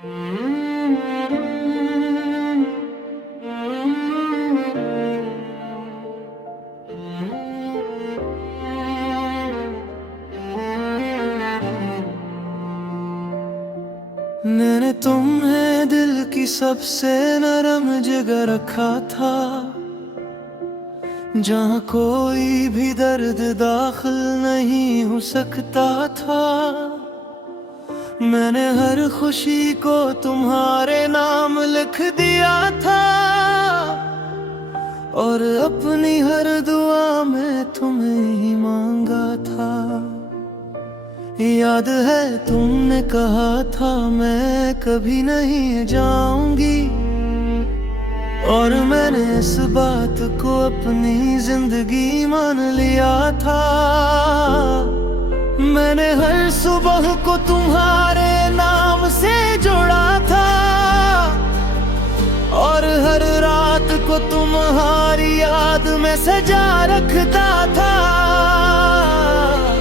मैंने तुम्हें दिल की सबसे नरम जगह रखा था, जहाँ कोई भी दर्द दाखिल नहीं हो सकता था। मैंने हर खुशी को तुम्हारे नाम लिख दिया था, और अपनी हर दुआ में तुम्हें ही मांगा था। याद है तुमने कहा था मैं कभी नहीं जाऊंगी, और मैंने इस बात को अपनी जिंदगी मान लिया था। मैंने हर सुबह को तुम्हारे नाम से जोड़ा था, और हर रात को तुम्हारी याद में सजा रखता था।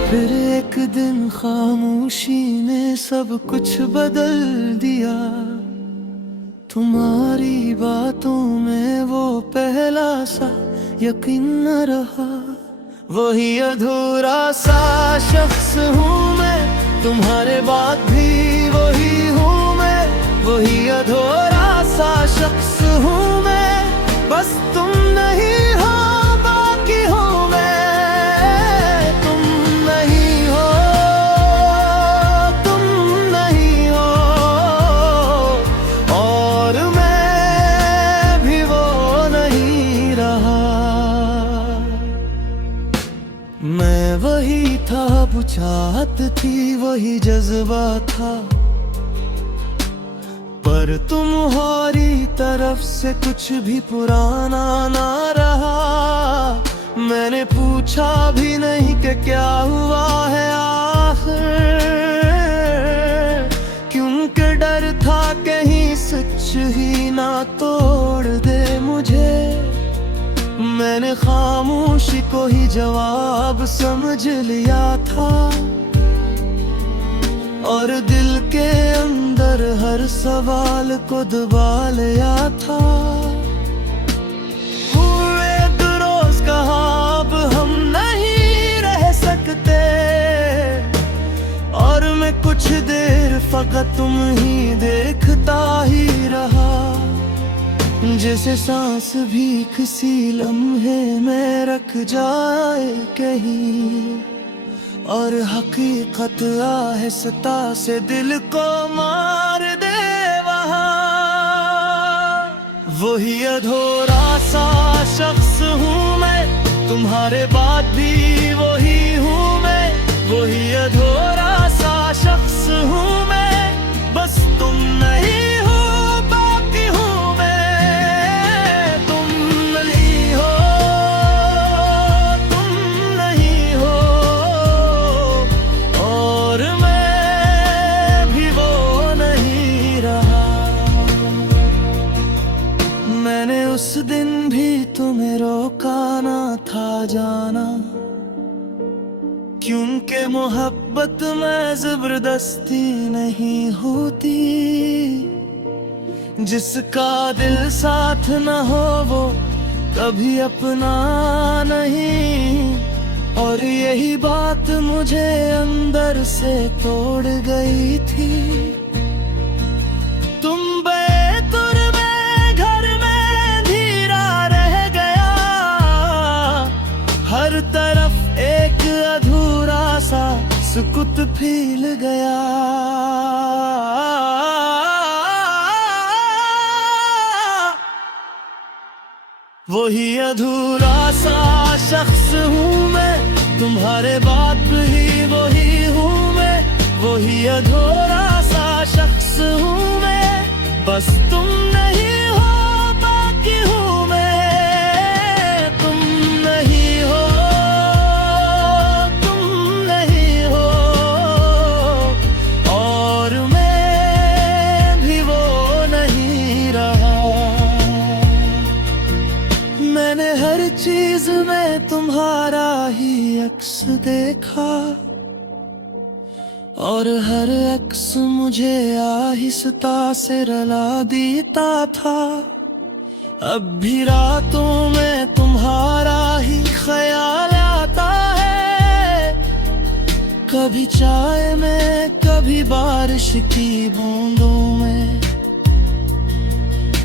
फिर एक दिन खामोशी ने सब कुछ बदल दिया, तुम्हारी बातों में वो पहला सा यकीन न रहा। वही अधूरा सा शख्स हूँ मैं, तुम्हारे बाद भी वही हूँ मैं। वही अधूरा सा शख्स हूँ मैं, बस तुम नहीं हो बाकी हूँ मैं। तुम नहीं हो, तुम नहीं हो, और मैं भी वो नहीं रहा। मैं वही था, वो चाहत थी, वही जज्बा था, पर तुम्हारी तरफ से कुछ भी पुराना ना रहा। मैंने पूछा भी नहीं कि क्या हुआ है आखिर, क्योंकि डर था कहीं सच ही ना तोड़ दे मुझे। मैंने खामोशी को ही जवाब समझ लिया था, और दिल के अंदर हर सवाल को दबा लिया था। हुए रोज कहा अब हम नहीं रह सकते, और मैं कुछ देर फकत तुम ही देखता ही रहा। जैसे सांस भी किसी लम्हे में रख जाए कहीं, और हकीकत आहिस्ता से दिल को मार दे वहाँ। वही अधूरा सा शख्स हूँ मैं, तुम्हारे बाद भी वही हूँ मैं। वही अधूरा सा शख्स हूँ मैं, बस तुम नहीं हो बाकी हूँ मैं। तुम नहीं हो, तुम नहीं हो, और मैं भी वो नहीं रहा। मैंने उस दिन भी तुम्हें रोका ना था जाना, क्योंकि मोहब्बत में जबरदस्ती नहीं होती। जिसका दिल साथ न हो वो कभी अपना नहीं, और यही बात मुझे अंदर से तोड़ गई थी। तुम बेतुर में घर में धीरा रह गया, हर तरफ एक अधूरा सा सुकुत फैल गया। वही अधूरा सा शख्स हूँ मैं, तुम्हारे बाद भी वही हूँ मैं। वही अधूरा सा शख्स हूँ मैं, बस तुम नहीं हो बाकी हूँ मैं। तुम नहीं हो, तुम नहीं हो, और मैं भी वो नहीं रहा। मैंने हर चीज में तुम्हारा ही अक्स देखा, और हर अक्स मुझे आहिस्ता से रुला देता था। अब भी रातों में तुम्हारा ही ख्याल आता है, कभी चाय में कभी बारिश की बूंदों में।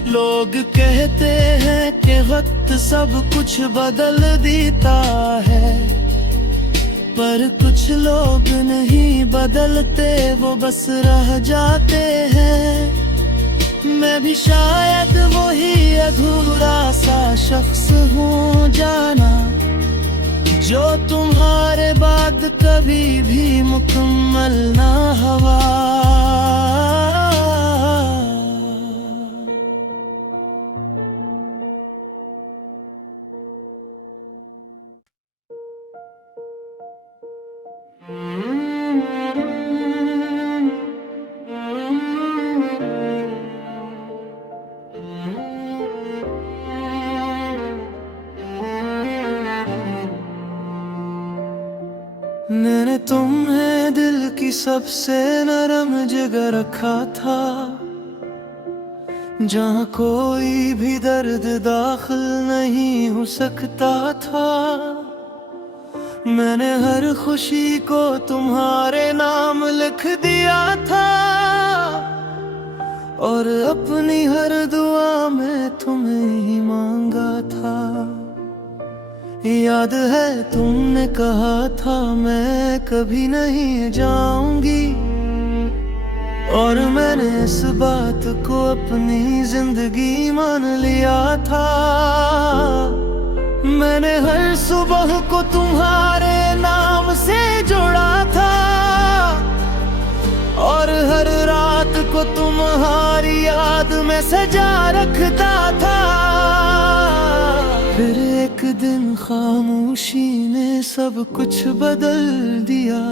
लोग कहते हैं कि वक्त सब कुछ बदल देता है, पर कुछ लोग नहीं बदलते, वो बस रह जाते हैं। मैं भी शायद वही अधूरा सा शख्स हूँ जाना, जो तुम्हारे बाद कभी भी मुकम्मल ना हुआ। मैंने तुम्हें दिल की सबसे नरम जगह रखा था, जहाँ कोई भी दर्द दाखिल नहीं हो सकता था। मैंने हर खुशी को तुम्हारे नाम लिख दिया था, और अपनी हर दुआ में तुम्हें ही मांगा था। याद है तुमने कहा था मैं कभी नहीं जाऊंगी, और मैंने इस बात को अपनी जिंदगी मान लिया था। मैंने हर सुबह को तुम्हारे नाम से जोड़ा था, और हर रात को तुम्हारी याद में सजा रखता था। फिर एक दिन खामोशी ने सब कुछ बदल दिया,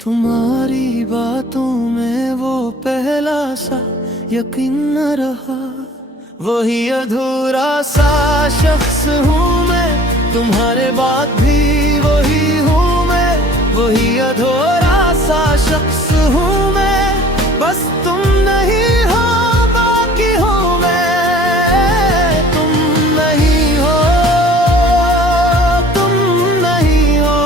तुम्हारी बातों में वो पहला सा यकीन न रहा। वही अधूरा सा शख्स हूँ मैं, तुम्हारे बाद भी वही हूँ मैं। वही अधूरा सा शख्स हूँ मैं, बस तुम नहीं हो बाकी हूँ मैं। तुम नहीं हो, तुम नहीं हो,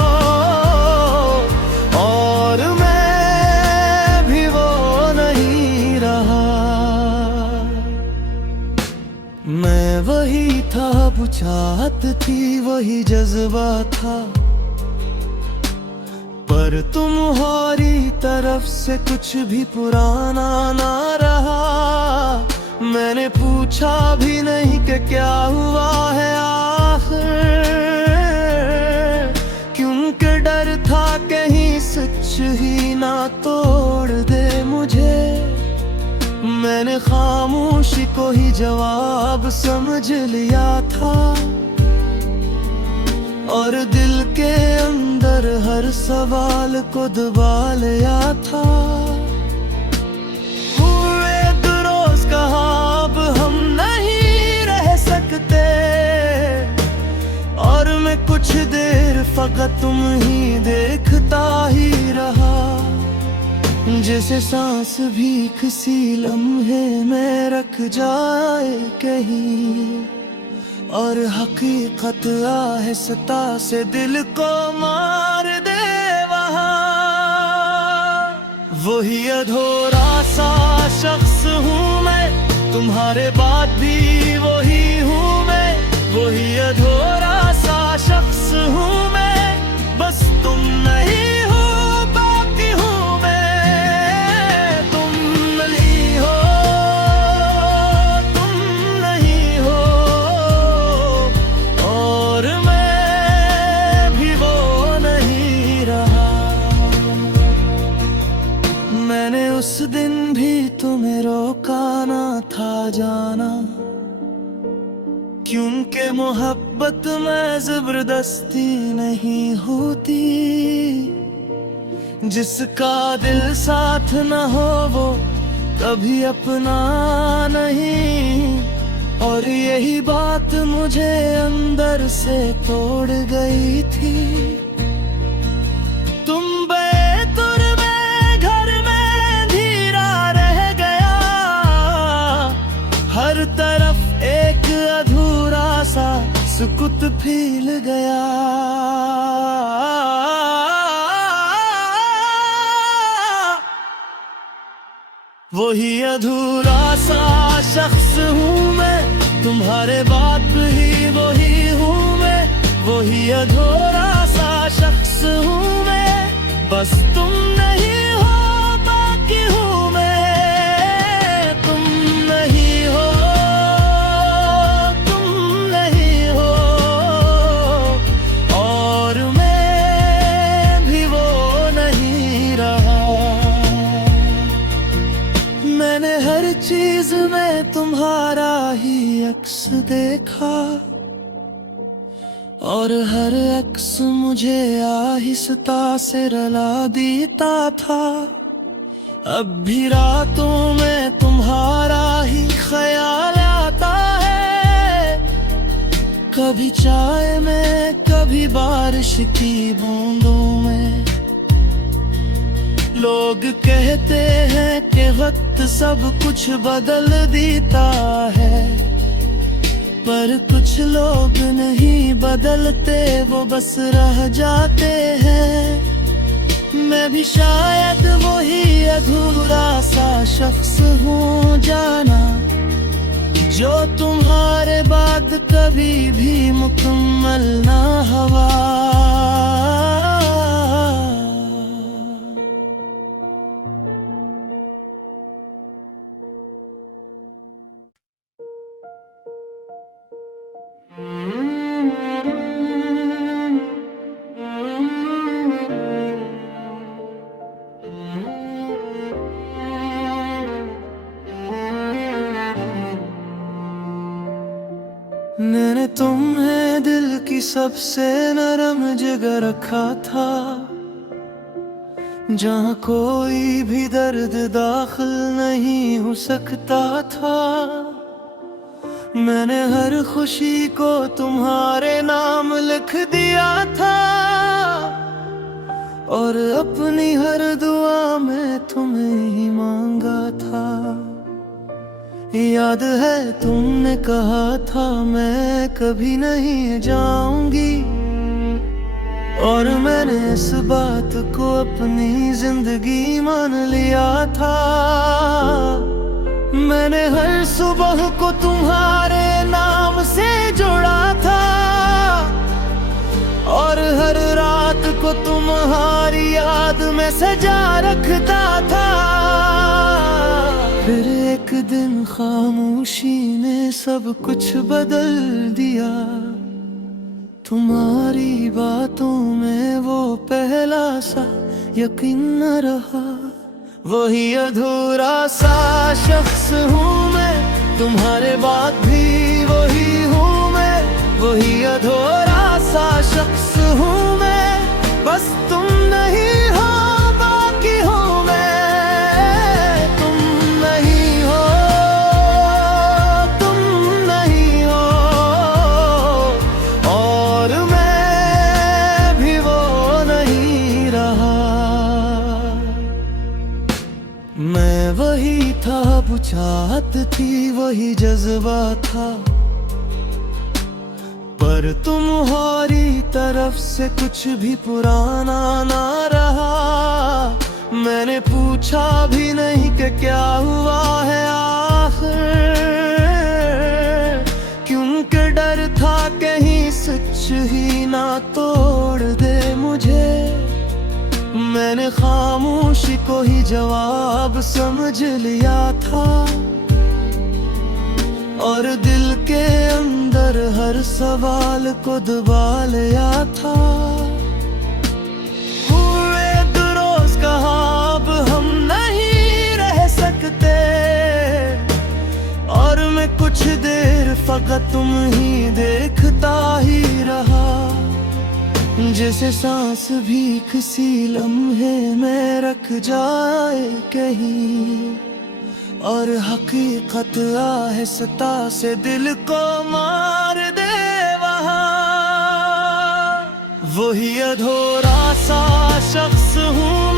और मैं भी वो नहीं रहा। मैं वही था, बुझात थी, वही जज्बा था, पर तुम्हारी तरफ से कुछ भी पुराना ना रहा। मैंने पूछा भी नहीं कि क्या हुआ है आखिर, क्योंकि डर था कहीं सच ही ना तोड़ दे मुझे। मैंने खामोशी को ही जवाब समझ लिया था, और दिल के अंदर हर सवाल को दबा लिया था। हुए दुरोज कहा अब हम नहीं रह सकते, और मैं कुछ देर फकत तुम ही देखता ही रहा। जैसे सांस भी किसी लम्हे में रख जाए कहीं, और हकीकत आहिस्ता से दिल को मार दे वहाँ। वही अधूरा सा शख्स हूँ मैं, तुम्हारे बाद भी वही हूँ मैं। वही अधूरा सा शख्स हूँ मैं, बस तुम नहीं हो बाकी हूँ मैं। तुम नहीं हो, तुम नहीं हो, और मैं भी वो नहीं रहा। मैंने उस दिन भी तुम्हें रोका ना था जाना, क्योंकि मोहब्बत में जबरदस्ती नहीं होती। जिसका दिल साथ न हो वो कभी अपना नहीं, और यही बात मुझे अंदर से तोड़ गई थी। तुम बेतुर मुस्कुत फील गया। वही अधूरा सा शख्स हूँ मैं, तुम्हारे बाद ही वही हूँ मैं। वही अधूरा सा शख्स हूँ मैं, बस तुम नहीं हो बाकी हूँ मैं। तुम नहीं हो, तुम नहीं हो, और मैं भी वो नहीं रहा। मैंने हर चीज में तुम्हारा ही अक्स देखा, और हर अक्स मुझे आहिस्ता से रुला देता था। अब भी रातों में तुम्हारा ही ख्याल आता है, कभी चाय में, कभी बारिश की बूंदों में। लोग कहते हैं कि वक्त सब कुछ बदल देता है, पर कुछ लोग नहीं बदलते, वो बस रह जाते हैं। मैं भी शायद वही अधूरा सा शख्स हूँ जाना, जो तुम्हारे बाद कभी भी मुकम्मल ना हुआ। मैंने तुम्हें दिल की सबसे नरम जगह रखा था, जहाँ कोई भी दर्द दाखिल नहीं हो सकता था। मैंने हर खुशी को तुम्हारे नाम लिख दिया था, और अपनी हर दुआ में तुम्हें ही मांगा था। याद है तुमने कहा था मैं कभी नहीं जाऊंगी, और मैंने इस बात को अपनी जिंदगी मान लिया था। मैंने हर सुबह को तुम्हारे नाम से जोड़ा था, और हर रात को तुम्हारी याद में सजा रखता था। फिर एक दिन खामोशी ने सब कुछ बदल दिया, तुम्हारी बातों में वो पहला सा यकीन न रहा। वही अधूरा सा शख्स हूँ मैं, तुम्हारे बाद भी वही हूँ मैं। वही अधूरा सा शख्स हूँ मैं, बस तुम नहीं हो बाकी हूँ मैं। तुम नहीं हो, तुम नहीं हो, और मैं भी वो नहीं रहा। मैं वही था, वो चाहत थी, वही जज्बा था, पर तुम्हारी तरफ से कुछ भी पुराना ना रहा। मैंने पूछा भी नहीं कि क्या हुआ है आखिर, क्योंकि डर था कहीं सच ही ना तोड़ दे मुझे। मैंने खामोशी को ही जवाब समझ लिया था, और दिल के अंदर हर सवाल को दबा लिया था। हुए दुरोज कहा अब हम नहीं रह सकते, और मैं कुछ देर फकत तुम ही देखता ही रहा। जैसे सांस भी किसी लम्हे में रख जाए कहीं, और हकीकत आहिस्ता से दिल को मार दे वहाँ। वही अधूरा सा शख्स हूँ